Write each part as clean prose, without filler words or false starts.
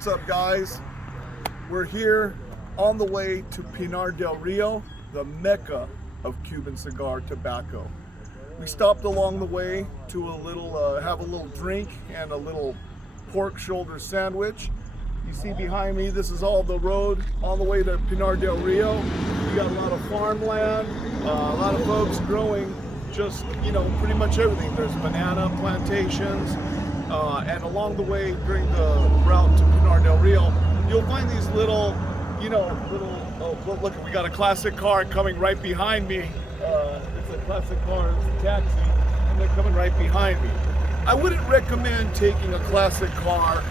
What's up, guys? We're here on the way to Pinar Del Rio, the mecca of Cuban cigar tobacco. We stopped along the way to have a little drink and a little pork shoulder sandwich. You see behind me, this is all the road on the way to Pinar Del Rio. We got a lot of farmland, a lot of folks growing just, pretty much everything. There's banana plantations, and along the way during the route to Pinar Del Rio, you'll find these little, look, we got a classic car coming right behind me. It's a classic car, it's a taxi, and they're coming right behind me. I wouldn't recommend taking a classic car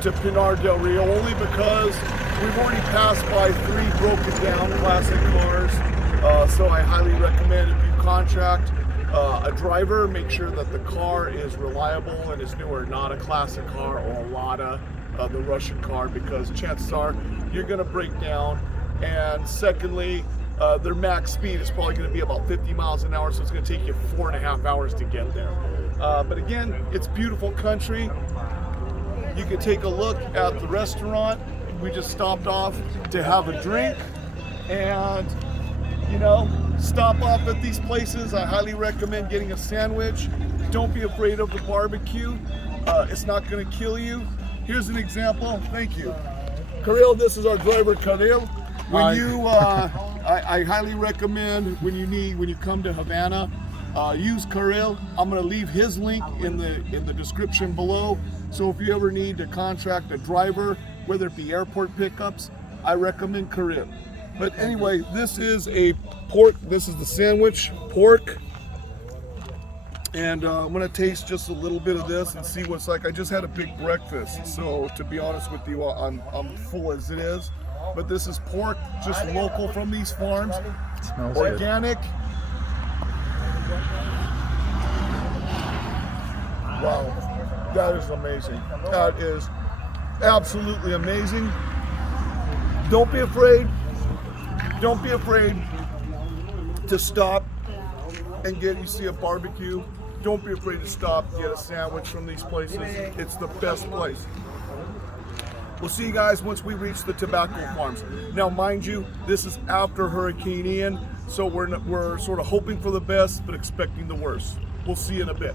to Pinar Del Rio, only because we've already passed by 3 broken down classic cars. So I highly recommend, if you contract a driver, make sure that the car is reliable and is newer, not a classic car or a Lada, the Russian car, because chances are you're going to break down. And secondly, their max speed is probably going to be about 50 miles an hour, so it's going to take you 4.5 hours to get there. But again, it's beautiful country. You can take a look at the restaurant. We just stopped off to have a drink, and stop off at these places. I highly recommend getting a sandwich. Don't be afraid of the barbecue. It's not going to kill you. Here's an example. Thank you. Kirill, this is our driver, Kirill. When you, I highly recommend when you come to Havana, use Kirill. I'm going to leave his link in the description below. So if you ever need to contract a driver, whether it be airport pickups, I recommend Kirill. But anyway, this is a pork. This is the sandwich pork, and I'm gonna taste just a little bit of this and see what's like. I just had a big breakfast, so to be honest with you, I'm full as it is. But this is pork, just local from these farms, Smells organic. Good. Wow, that is amazing. That is absolutely amazing. Don't be afraid. Don't be afraid to stop and you see a barbecue. Don't be afraid to stop, get a sandwich from these places. It's the best place. We'll see you guys once we reach the tobacco farms. Now, mind you, this is after Hurricane Ian, so we're sort of hoping for the best, but expecting the worst. We'll see you in a bit.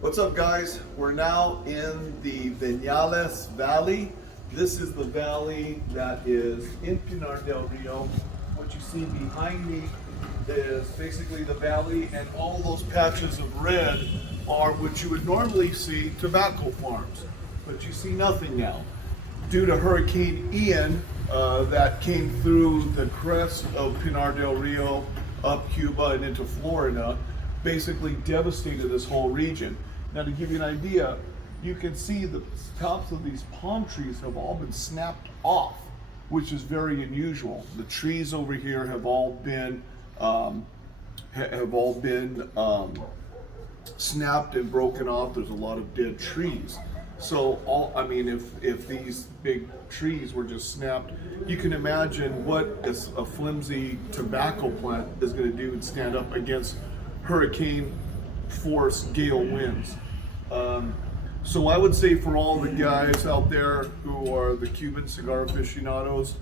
What's up, guys? We're now in the Vinales Valley. This is the valley that is in Pinar Del Rio. What you see behind me is basically the valley, and all those patches of red are what you would normally see tobacco farms. But you see nothing now. Due to Hurricane Ian that came through the crest of Pinar Del Rio, up Cuba and into Florida, basically devastated this whole region. Now, to give you an idea, you can see the tops of these palm trees have all been snapped off, which is very unusual. The trees over here have all been snapped and broken off. There's a lot of dead trees. So if these big trees were just snapped, you can imagine what a flimsy tobacco plant is going to do and stand up against hurricane force gale winds. So I would say, for all the guys out there who are the Cuban cigar aficionados,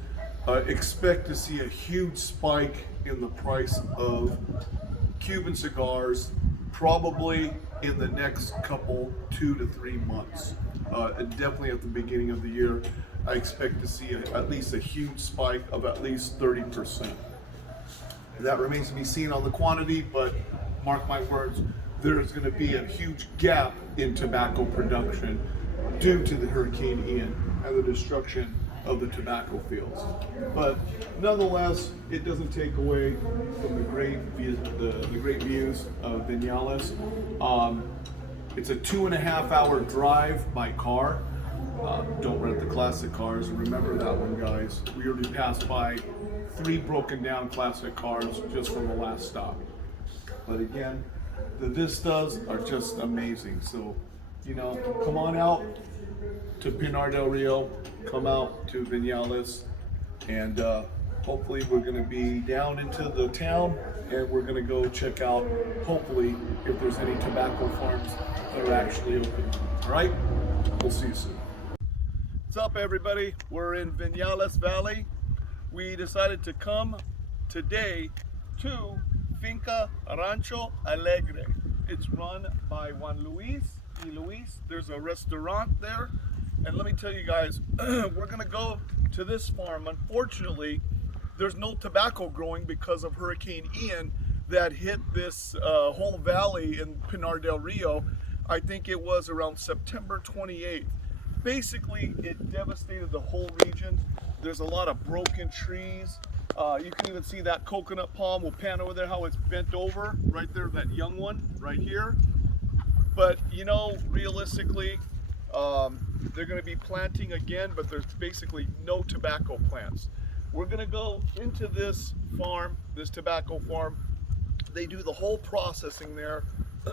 expect to see a huge spike in the price of Cuban cigars, probably in the next 2 to 3 months. Definitely at the beginning of the year, I expect to see at least a huge spike of at least 30%. That remains to be seen on the quantity, but mark my words, there's going to be a huge gap in tobacco production due to the Hurricane Ian and the destruction of the tobacco fields. But nonetheless, it doesn't take away from the great views of Vinales. It's a 2.5 hour drive by car. Don't rent the classic cars. Remember that one, guys. We already passed by 3 broken down classic cars just from the last stop. But again, the vistas are just amazing. So, come on out to Pinar Del Rio, come out to Vinales, and hopefully we're going to be down into the town, and we're going to go check out, hopefully, if there's any tobacco farms that are actually open. All right? We'll see you soon. What's up, everybody? We're in Vinales Valley. We decided to come today to Finca Rancho Alegre. It's run by Juan Luis y Luis. There's a restaurant there. And let me tell you guys, we're gonna go to this farm. Unfortunately, there's no tobacco growing because of Hurricane Ian that hit this whole valley in Pinar Del Rio. I think it was around September 28th. Basically, it devastated the whole region. There's a lot of broken trees. You can even see that coconut palm. We'll pan over there how it's bent over right there, that young one right here. But you know, realistically, they're going to be planting again, but there's basically no tobacco plants. We're going to go into this farm, this tobacco farm. They do the whole processing there.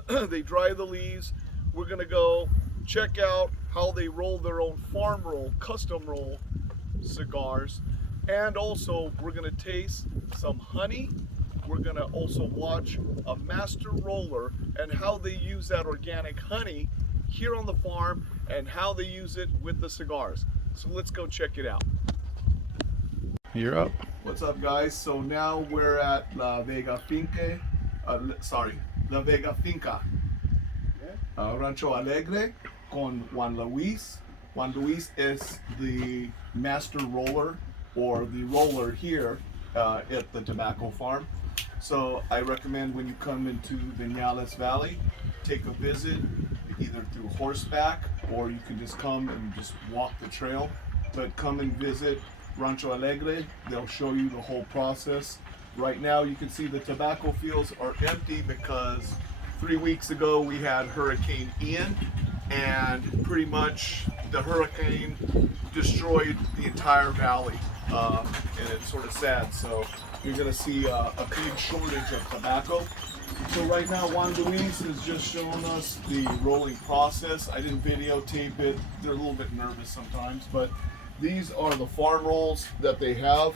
They dry the leaves. We're going to go check out how they roll their own farm roll, custom roll cigars. And also we're gonna taste some honey. We're gonna also watch a master roller and how they use that organic honey here on the farm and how they use it with the cigars. So let's go check it out. You're up. What's up, guys? So now we're at La Vega Finca, Rancho Alegre con Juan Luis. Juan Luis is the master roller or the roller here at the tobacco farm. So I recommend when you come into Vinales Valley, take a visit either through horseback or you can just come and just walk the trail. But come and visit Rancho Alegre. They'll show you the whole process. Right now you can see the tobacco fields are empty because 3 weeks ago we had Hurricane Ian, and pretty much the hurricane destroyed the entire valley, and it's sort of sad. So you're going to see a big shortage of tobacco. So right now Juan Luis is just showing us the rolling process. I didn't videotape it. They're a little bit nervous sometimes, but these are the farm rolls that they have.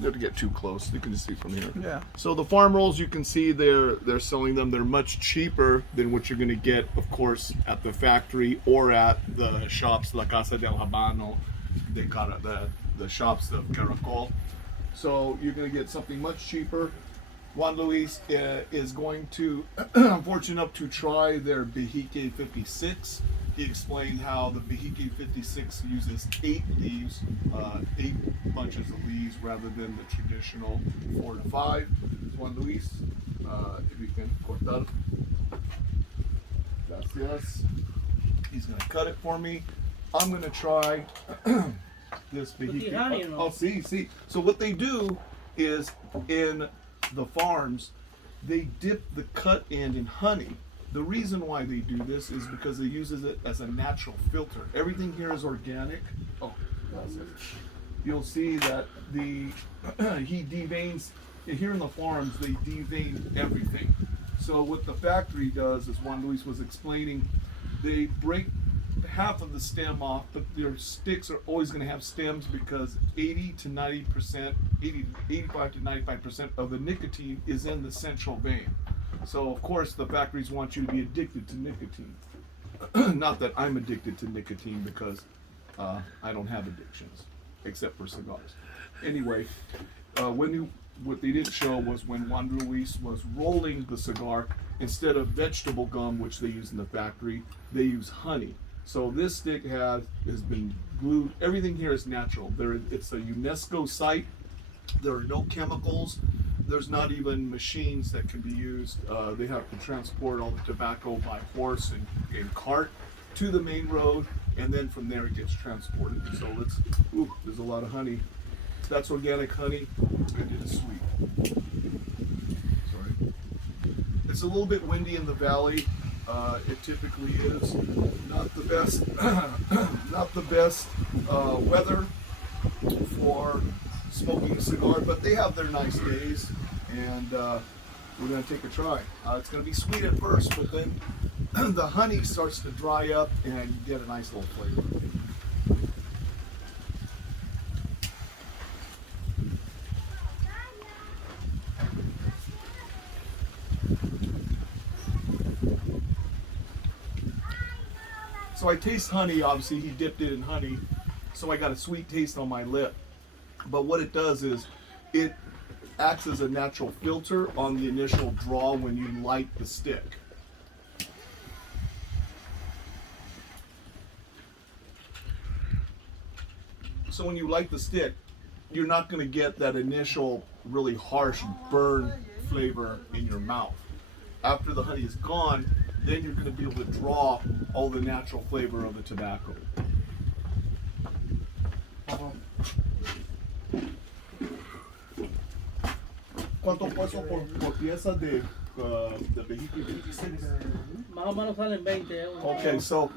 You have to get too close. You can just see from here. Yeah. So the farm rolls, you can see they're selling them. They're much cheaper than what you're going to get, of course, at the factory or at the shops, La Casa del Habano, the shops of Caracol. So you're going to get something much cheaper. Juan Luis is going to, I'm fortunate enough to try their Bejique 56. He explained how the Bejique 56 uses 8 leaves, 8 bunches of leaves rather than the traditional 4 to 5. Juan Luis, if you can cortar. Gracias. He's going to cut it for me. I'm going to try this Bejique. Oh, see. So what they do is in the farms, they dip the cut end in honey. The reason why they do this is because they uses it as a natural filter. Everything here is organic. Oh, that's it. You'll see that he deveins, here in the farms, they devein everything. So what the factory does, as Juan Luis was explaining, they break half of the stem off, but their sticks are always going to have stems because 85 to 95% of the nicotine is in the central vein. So of course the factories want you to be addicted to nicotine. Not that I'm addicted to nicotine because I don't have addictions, except for cigars. Anyway, what they didn't show was when Juan Luis was rolling the cigar, instead of vegetable gum, which they use in the factory, they use honey. So this stick has been glued. Everything here is natural. It's a UNESCO site. There are no chemicals. There's not even machines that can be used. They have to transport all the tobacco by horse and cart to the main road, and then from there it gets transported. So there's a lot of honey. That's organic honey. I did a sweet. Sorry. It's a little bit windy in the valley. It typically is not the best, weather for smoking a cigar, but they have their nice days, and we're going to take a try. It's going to be sweet at first, but then the honey starts to dry up and you get a nice little flavor. So I taste honey. Obviously, he dipped it in honey, so I got a sweet taste on my lip. But what it does is, it acts as a natural filter on the initial draw when you light the stick. So when you light the stick, you're not going to get that initial really harsh burn flavor in your mouth. After the honey is gone, then you're going to be able to draw all the natural flavor of the tobacco. ¿Cuánto peso por pieza de México y 26? Más o menos salen 20 euros. Okay, so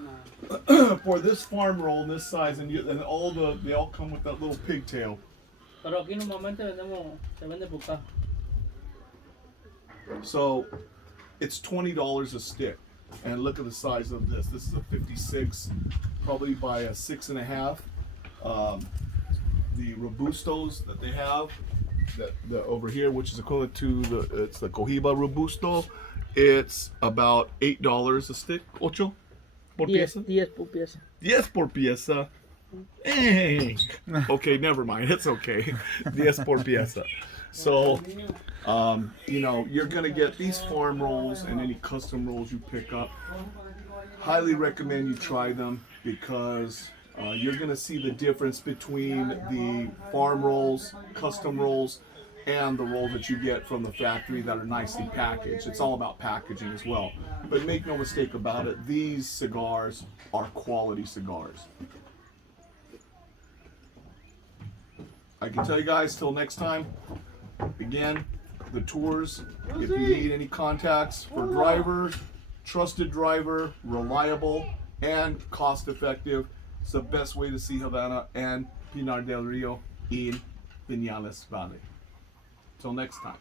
for this farm roll in this size, and they all come with that little pigtail. Pero aquí normalmente se vende por caja. So it's $20 a stick. And look at the size of this. This is a 56, probably by a 6.5. The Robustos that they have, the over here, which is equivalent to it's the Cohiba Robusto. It's about $8 a stick. Ocho por pieza. 10 por pieza. 10 por pieza. Dang. Okay, never mind. It's okay. 10 por pieza. So, you know, you're going to get these farm rolls and any custom rolls you pick up. Highly recommend you try them because you're going to see the difference between the farm rolls, custom rolls, and the rolls that you get from the factory that are nicely packaged. It's all about packaging as well. But make no mistake about it, these cigars are quality cigars. I can tell you guys, till next time, again, the tours, if you need any contacts for drivers, trusted driver, reliable, and cost effective, it's the best way to see Havana and Pinar Del Rio in Vinales Valley. Till next time.